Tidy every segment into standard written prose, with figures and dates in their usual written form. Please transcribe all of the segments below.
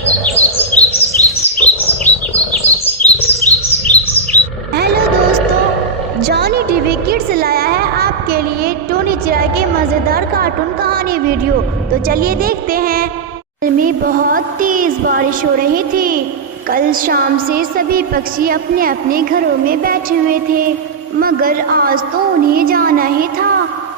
Hello दोस्तों, Johnny TV kids लाया है आपके लिए टोनी चिरा के मज़ेदार कार्टून कहानी वीडियो। तो चलिए देखते हैं। कल में बहुत तेज बारिश हो रही थी। कल शाम से सभी पक्षी अपने अपने घरों में बैठे हुए थे, मगर आज तो उन्हें जाना ही था,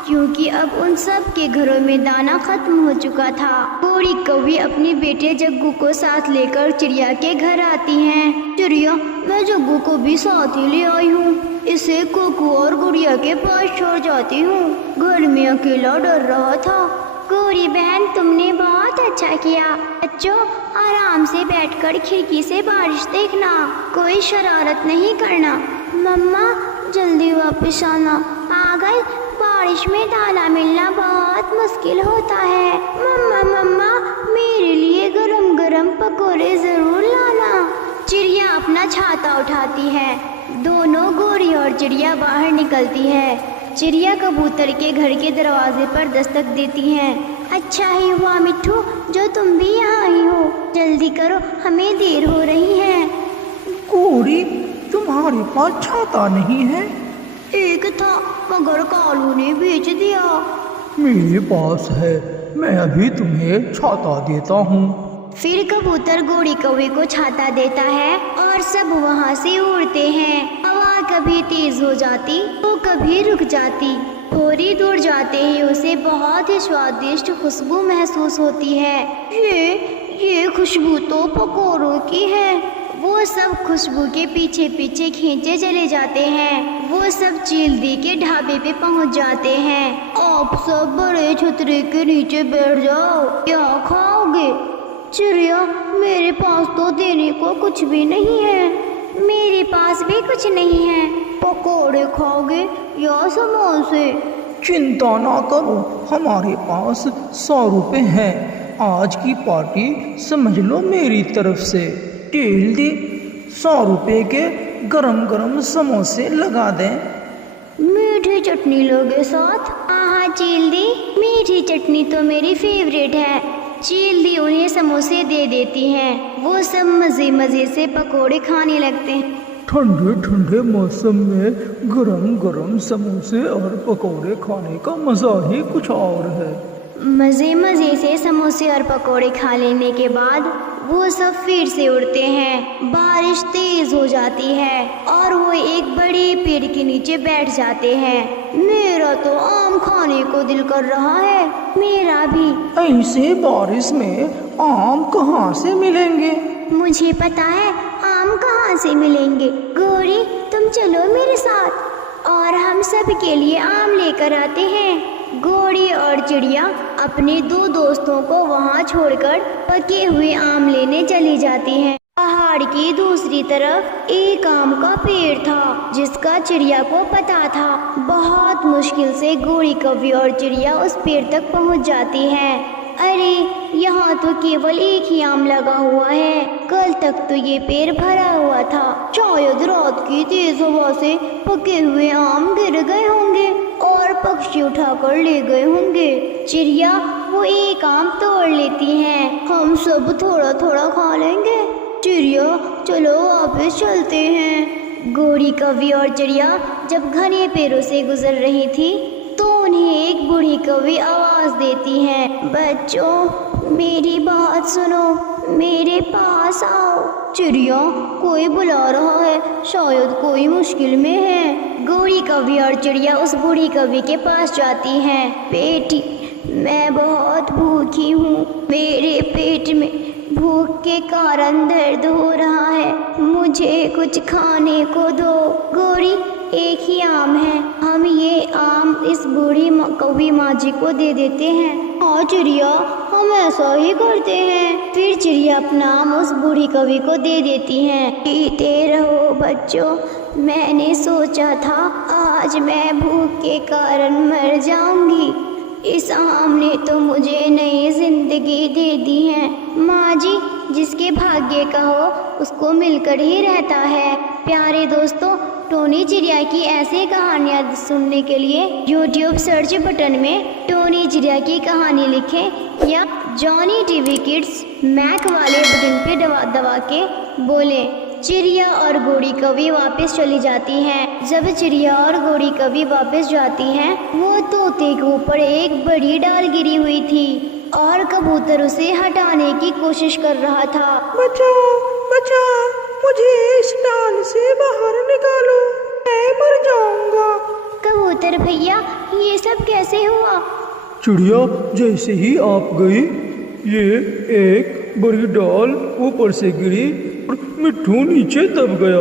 क्योंकि अब उन सब के घरों में दाना खत्म हो चुका था। गोरी कौवी अपने बेटे जग्गू को साथ लेकर चिड़िया के घर आती हैं। चिड़िया, मैं जग्गू को भी साथ ही ले आई हूँ। इसे कोकू और गुड़िया के पास छोड़ जाती हूँ। घर में अकेला डर रहा था। गोरी बहन, तुमने बहुत अच्छा किया। बच्चों, आराम से बैठकर खिड़की से बारिश देखना, कोई शरारत नहीं करना। मम्मा, जल्दी वापस आना। पागल, बारिश में दाना मिलना बहुत मुश्किल होता है। मम्मा, मेरे लिए गरम गरम पकोड़े जरूर लाना। चिड़िया अपना छाता उठाती है। दोनों गोरी और चिड़िया बाहर निकलती है। चिड़िया कबूतर के घर के दरवाजे पर दस्तक देती है। अच्छा ही हुआ मिट्ठू, जो तुम भी यहाँ आई हो। जल्दी करो, हमें देर हो रही है। गोरी, तुम्हारे पास छाता नहीं है? एक था, मगर कालू ने बेच दिया। मेरे पास है, मैं अभी तुम्हें छाता देता हूँ। फिर कबूतर गोरी कौवे को छाता देता है और सब वहाँ से उड़ते हैं। हवा कभी तेज हो जाती तो कभी रुक जाती। थोड़ी दूर जाते ही उसे बहुत ही स्वादिष्ट खुशबू महसूस होती है। ये खुशबू तो पकौड़ों की है। वो सब खुशबू के पीछे पीछे खींचे चले जाते हैं। वो सब चीलदी के ढाबे पे पहुंच जाते हैं। आप सब बड़े छतरे के नीचे बैठ जाओ, क्या खाओगे? चिड़िया, मेरे पास तो देने को कुछ भी नहीं है। मेरे पास भी कुछ नहीं है। पकौड़े खाओगे या समोसे? चिंता ना करो, हमारे पास 100 रुपए हैं। आज की पार्टी समझ लो मेरी तरफ से। टेल दे, 100 रुपए के गरम गरम समोसे लगा दें। मीठी चटनी लोगे साथ? हाँ चीलदी, मीठी चटनी तो मेरी फेवरेट है। चीलदी उन्हें समोसे दे देती हैं। वो सब मजे मजे से पकोड़े खाने लगते हैं। ठंडे ठंडे मौसम में गरम गरम समोसे और पकौड़े खाने का मज़ा ही कुछ और है। मजे मजे से समोसे और पकोड़े खा लेने के बाद वो सब फिर से उड़ते हैं। बारिश तेज हो जाती है और वो एक बड़े पेड़ के नीचे बैठ जाते हैं। मेरा तो आम खाने को दिल कर रहा है। मेरा भी। ऐसे बारिश में आम कहाँ से मिलेंगे? मुझे पता है आम कहाँ से मिलेंगे। गोरी, तुम चलो मेरे साथ और हम सब के लिए आम लेकर आते हैं। गोरी और चिड़िया अपने 2 दोस्तों को वहाँ छोड़कर पके हुए आम लेने चली जाती हैं। पहाड़ की दूसरी तरफ एक आम का पेड़ था, जिसका चिड़िया को पता था। बहुत मुश्किल से गोरी कौवी और चिड़िया उस पेड़ तक पहुँच जाती हैं। अरे, यहाँ तो केवल एक ही आम लगा हुआ है। कल तक तो ये पेड़ भरा हुआ था। शायद रात की तेज हवा से पके हुए आम गिर गए होंगे और पक्षी उठाकर ले गए होंगे। चिड़िया वो एक आम तोड़ लेती हैं। हम सब थोड़ा थोड़ा खा लेंगे। चिड़िया, चलो वापस चलते हैं। गोरी कौवी और चिड़िया जब घने पेड़ों से गुजर रही थी तो उन्हें एक बूढ़ी कौवी आवाज देती है। बच्चों, मेरी बात सुनो, मेरे पास आओ। चिड़िया, कोई बुला रहा है, शायद कोई मुश्किल में है। गोरी कौवी और चिड़िया उस बूढ़ी कौवी के पास जाती हैं। बेटी, मैं बहुत भूखी हूँ। मेरे पेट में भूख के कारण दर्द हो रहा है। मुझे कुछ खाने को दो। गोरी, एक ही आम है, हम ये आम इस बूढ़ी कौवी माँ जी को दे देते हैं। हाँ चिड़िया, हम ऐसा ही करते हैं। फिर चिड़िया अपना आम उस बूढ़ी कौवी को दे देती हैं। पीते रहो बच्चों। मैंने सोचा था आज मैं भूख के कारण मर जाऊंगी। इस आम ने तो मुझे नई जिंदगी दे दी है। माँ जी, जिसके भाग्य का हो उसको मिलकर ही रहता है। प्यारे दोस्तों, टोनी चिड़िया की ऐसे कहानियाँ सुनने के लिए YouTube सर्च बटन में टोनी चिड़िया की कहानी लिखें। भैया जॉनी टीवी किड्स मैक वाले बटन पे दबा के बोले। चिड़िया और घोड़ी कभी वापस चली जाती हैं। जब चिड़िया और घोड़ी कभी वापस जाती हैं, वो तोते के ऊपर एक बड़ी डाल गिरी हुई थी और कबूतर उसे हटाने की कोशिश कर रहा था। बचाओ बचाओ, मुझे इस डाल से बाहर निकालो, मैं मर जाऊंगा। कबूतर भैया ये सब कैसे हुआ? चिड़िया जैसे ही आप गई, ये एक बड़ी डाल ऊपर से गिरी और मिट्ठू नीचे दब गया।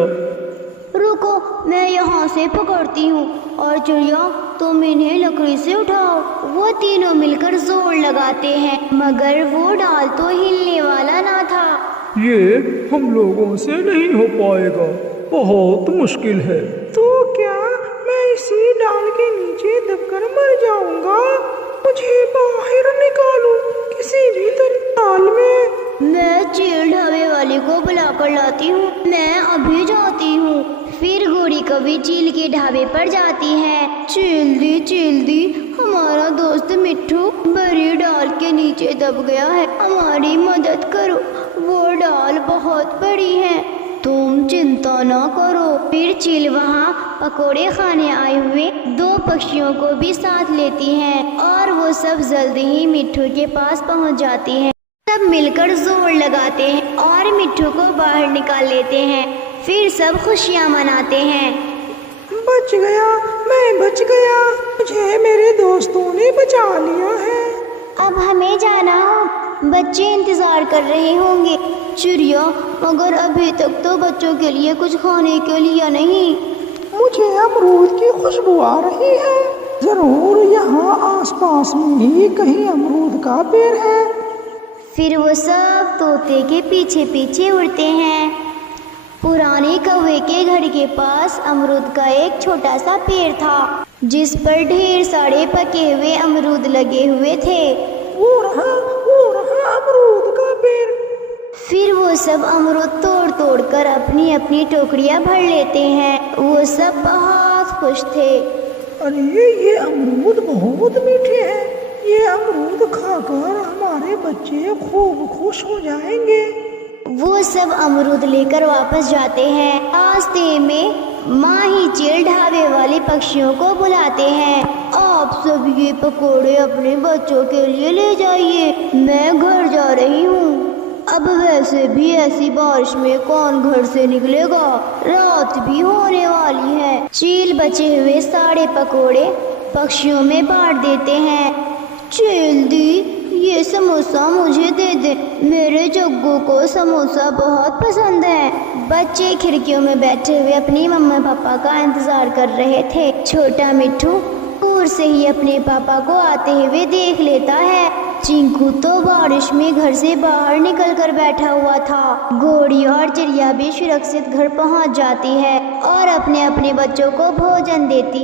रुको मैं यहाँ से पकड़ती हूँ और चिड़िया तुम इन्हें लकड़ी से उठाओ। वो तीनों मिलकर जोर लगाते हैं मगर वो डाल तो हिलने वाला ना था। ये हम लोगों से नहीं हो पाएगा, बहुत मुश्किल है। तो क्या मैं इसी डाल के नीचे दबकर मर जाऊंगा? मुझे बाहर निकालो किसी भी डाल में। मैं चील ढाबे वाले को बुलाकर लाती हूँ, मैं अभी जाती हूँ। फिर घोड़ी कभी चील के ढाबे पर जाती है। चील दी हमारा दोस्त मिट्ठू बड़ी डाल के नीचे दब गया है, हमारी मदद करो, वो डाल बहुत बड़ी है। तुम चिंता ना करो। फिर चील वहाँ पकोड़े खाने आए हुए दो पक्षियों को भी साथ लेती हैं और वो सब जल्दी ही मिट्ठू के पास पहुँच जाती हैं। सब मिलकर जोर लगाते हैं और मिट्ठू को बाहर निकाल लेते हैं। फिर सब खुशियाँ मनाते हैं। बच गया, मैं बच गया, मुझे मेरे दोस्तों ने बचा लिया है। अब हमें जाना हो, बच्चे इंतजार कर रहे होंगे। चिड़िया मगर अभी तक तो बच्चों के लिए कुछ खाने के लिए नहीं। मुझे अमरूद की खुशबू आ रही है, जरूर यहाँ आसपास में ही कहीं अमरूद का पेड़ है। फिर वो सब तोते के पीछे पीछे उड़ते हैं। पुराने कौवे के घर के पास अमरूद का एक छोटा सा पेड़ था जिस पर ढेर सारे पके हुए अमरूद लगे हुए थे। वो रहा अमरूद का पेड़। फिर वो सब अमरूद तोड़ तोड़ कर अपनी अपनी टोकरियां भर लेते हैं। वो सब बहुत खुश थे। अरे ये अमरूद बहुत मीठे हैं, ये अमरूद खाकर हमारे बच्चे खूब खुश हो जाएंगे। वो सब अमरूद लेकर वापस जाते हैं। रास्ते में माही चील ढाबे वाले पक्षियों को बुलाते हैं। आप सब ये पकोड़े अपने बच्चों के लिए ले जाइए, मैं घर जा रही हूँ। अब वैसे भी ऐसी बारिश में कौन घर से निकलेगा, रात भी होने वाली है। चील बचे हुए सारे पकोड़े पक्षियों में बांट देते हैं। चील दी ये समोसा मुझे दे दे, मेरे जग्गू को समोसा बहुत पसंद है। बच्चे खिड़कियों में बैठे हुए अपनी मम्मी पापा का इंतजार कर रहे थे। छोटा मिट्ठू दूर से ही अपने पापा को आते हुए देख लेता है। चिंकू तो बारिश में घर से बाहर निकल कर बैठा हुआ था। घोड़ी और चिड़िया भी सुरक्षित घर पहुंच जाती है और अपने अपने बच्चों को भोजन देती